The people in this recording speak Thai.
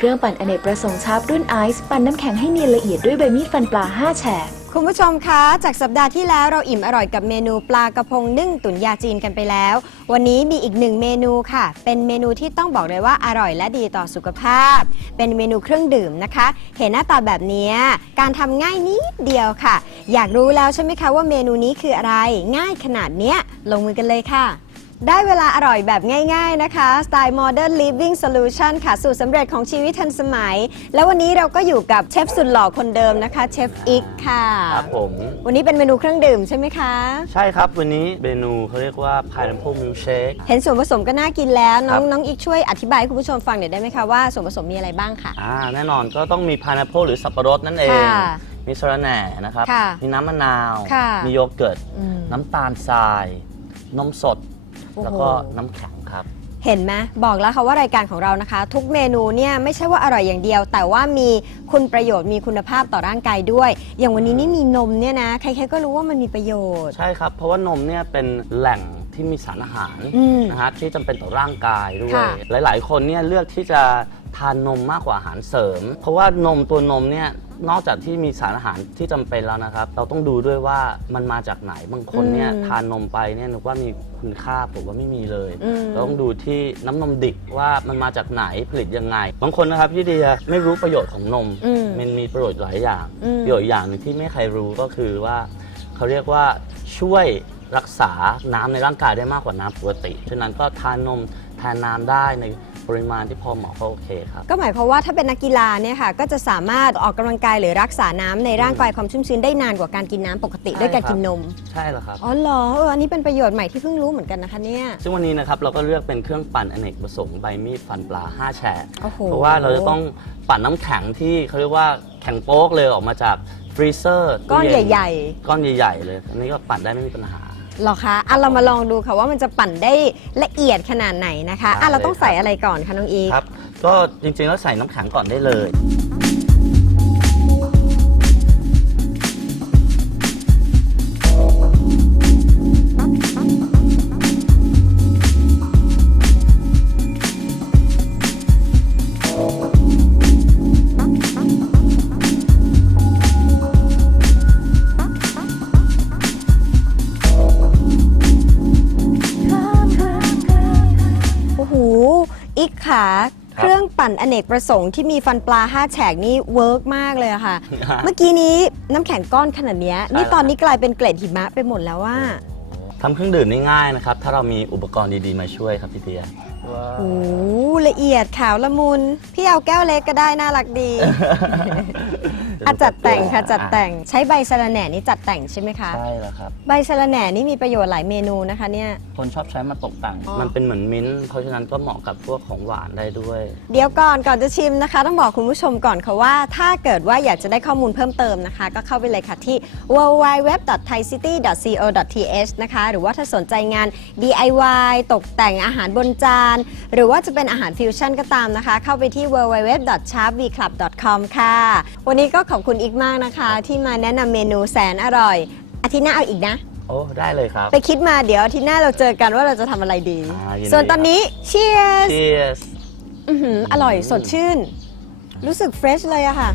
เครื่องปั่นอเนกประสงค์ชาร์ปรุ่นไอซ์ปั่นน้ำแข็งให้เนียนละเอียดด้วยใบมีดฟันปลา 5 แฉกคุณผู้ชมคะ จากสัปดาห์ที่แล้วเราอิ่มอร่อยกับเมนูปลากระพงนึ่งตุ๋นยาจีนกันไปแล้ว วันนี้มีอีกหนึ่งเมนูค่ะ เป็นเมนูที่ต้องบอกเลยว่าอร่อยและดีต่อสุขภาพ เป็นเมนูเครื่องดื่มนะคะ เห็นหน้าตาแบบนี้การทำง่ายนิดเดียวค่ะ อยากรู้แล้วใช่ไหมคะว่าเมนูนี้คืออะไร ง่ายขนาดเนี้ยลงมือกันเลยค่ะ ได้เวลาอร่อยแบบง่ายๆนะคะสไตล์ Modern Living Solution ค่ะ สูตรสำเร็จของชีวิตทันสมัย แล้ววันนี้เราก็อยู่กับเชฟสุดหล่อคนเดิมนะคะเชฟอิกค่ะ ครับผมวันนี้เป็นเมนูเครื่องดื่มใช่ไหมคะ ใช่ครับวันนี้เมนูเขาเรียกว่า pineapple milkshake เห็นส่วนผสมก็น่ากินแล้ว น้องครับน้องอีกช่วยอธิบายให้คุณผู้ชมฟังหน่อยได้ไหมคะว่าส่วนผสมมีอะไรบ้างค่ะ อ่าแน่นอนก็ต้องมี pineapple หรือสับปะรดนั่นเอง ค่ะมีสะระแหน่นะครับ ค่ะมีน้ำมะนาว ค่ะมีโยเกิร์ต อืม น้ำตาลทราย นมสดโอ้โห แล้วก็น้ำแข็งครับ เห็นไหมบอกแล้วค่ะว่ารายการของเรานะคะ ทุกเมนูเนี่ยไม่ใช่ว่าอร่อยอย่างเดียว แต่ว่ามีคุณประโยชน์มีคุณภาพต่อร่างกายด้วย อย่างวันนี้นี่มีนมเนี่ยนะใครๆก็รู้ว่ามันมีประโยชน์ ใช่ครับ เพราะว่านมเนี่ยเป็นแหล่งที่มีสารอาหารอืมนะครับที่จำเป็นต่อร่างกายด้วย ค่ะ หลาย ๆ คนเนี่ยเลือกที่จะ ทานนมมากกว่าอาหารเสริม เพราะว่านมตัวนมเนี่ยนอกจากที่มีสารอาหารที่จำเป็นแล้วนะครับ เราต้องดูด้วยว่ามันมาจากไหนบางคนเนี่ยอืมทานนมไปเนี่ยนึกว่ามีคุณค่าผมว่าไม่มีเลย อืม เราต้องดูที่น้ำนมดิบว่ามันมาจากไหนผลิตยังไง บางคนนะครับพี่เดียไม่รู้ประโยชน์ของนม อืม มันมีประโยชน์หลายอย่างอืม ประโยชน์อย่างหนึงที่ไม่ใครรู้ก็คือว่า เขาเรียกว่าช่วยรักษาน้ำในร่างกายได้มากกว่าน้ำปกติ ฉะนั้นก็ทานนมทานน้ำได้ใน ปริมาณที่พอเหมาะก็โอเคครับ ก็หมายความว่าถ้าเป็นนักกีฬาเนี่ยค่ะก็จะสามารถออกกำลังกายหรือรักษาน้ำในร่างกายความชุ่มชื้นได้นานกว่าการกินน้ำปกติใช่ด้วยการครับกินนม ใช่แล้วครับ อ๋อเหรอเอออันนี้เป็นประโยชน์ใหม่ที่เพิ่งรู้เหมือนกันนะคะเนี่ย ซึ่งวันนี้นะครับเราก็เลือกเป็นเครื่องปั่นอเนกประสงค์ใบมีดฟันปลา 5 แฉกโอ้โห เพราะว่าเราจะต้องปั่นน้ำแข็งที่เขาเรียกว่าแข็งโป๊กเลยออกมาจากฟรีเซอร์ก้อนตู้เย็ใหญ่ ก้อนใหญ่ ๆ เลย อันนี้ก็ปั่นได้ไม่มีปัญหาๆเหรอคะอะเรามาลองดูค่ะว่ามันจะปั่นได้ละเอียดขนาดไหนนะคะอะเราต้องใส่อะไรก่อนคะน้องอีกครับ ก็จริงๆแล้วใส่น้ำแข็งก่อนได้เลย อีกขาครับเครื่องปั่นอเนกประสงค์ที่มีฟันปลา 5 แฉกนี่เวิร์กมากเลยอะค่ะ เมื่อกี้นี้น้ำแข็งก้อนขนาดเนี้ยใช่นี่แล้วตอนนี้กลายเป็นเกล็ดหิมะไปหมดแล้วว่าทำเครื่องดื่มนี่ง่ายนะครับ ถ้าเรามีอุปกรณ์ดีๆมาช่วยครับพี่เตียโอ้ละเอียดขาวละมุน พี่เอาแก้วเล็กก็ได้น่ารักดี อะจัดแต่งค่ะจัดแต่งใช้ใบสะระแหน่นี่จัดแต่งใช่ไหมคะ ใช่แล้วครับ ใบสะระแหน่นี่มีประโยชน์หลายเมนูนะคะเนี่ย คนชอบใช้มาตกแต่งอ๋อ มันเป็นเหมือนมิ้นท์เพราะฉะนั้นก็เหมาะกับพวกของหวานได้ด้วย เดี๋ยวก่อนก่อนจะชิมนะคะ ต้องบอกคุณผู้ชมก่อนค่ะว่า ถ้าเกิดว่าอยากจะได้ข้อมูลเพิ่มเติมนะคะ ก็เข้าไปเลยค่ะที่ www.thaicity.co.th นะคะหรือว่าถ้าสนใจงาน DIY ตกแต่งอาหารบนจาน หรือว่าจะเป็นอาหารฟิวชั่นก็ตามนะคะ เข้าไปที่ www.sharpvclub.com ค่ะ วันนี้ก็ขอบคุณอีกมากนะคะ ที่มาแนะนำเมนูแสนอร่อย อาทิตย์หน้าเอาอีกนะ โอ้ ได้เลยครับ ไปคิดมาเดี๋ยวอาทิตย์หน้าเราเจอกันว่าเราจะทำอะไรดี อ่ายินดี ส่วนตอนนี้ cheers Cheers อื้อหืออร่อยสดชื่น รู้สึกเฟรชเลยอะค่ะ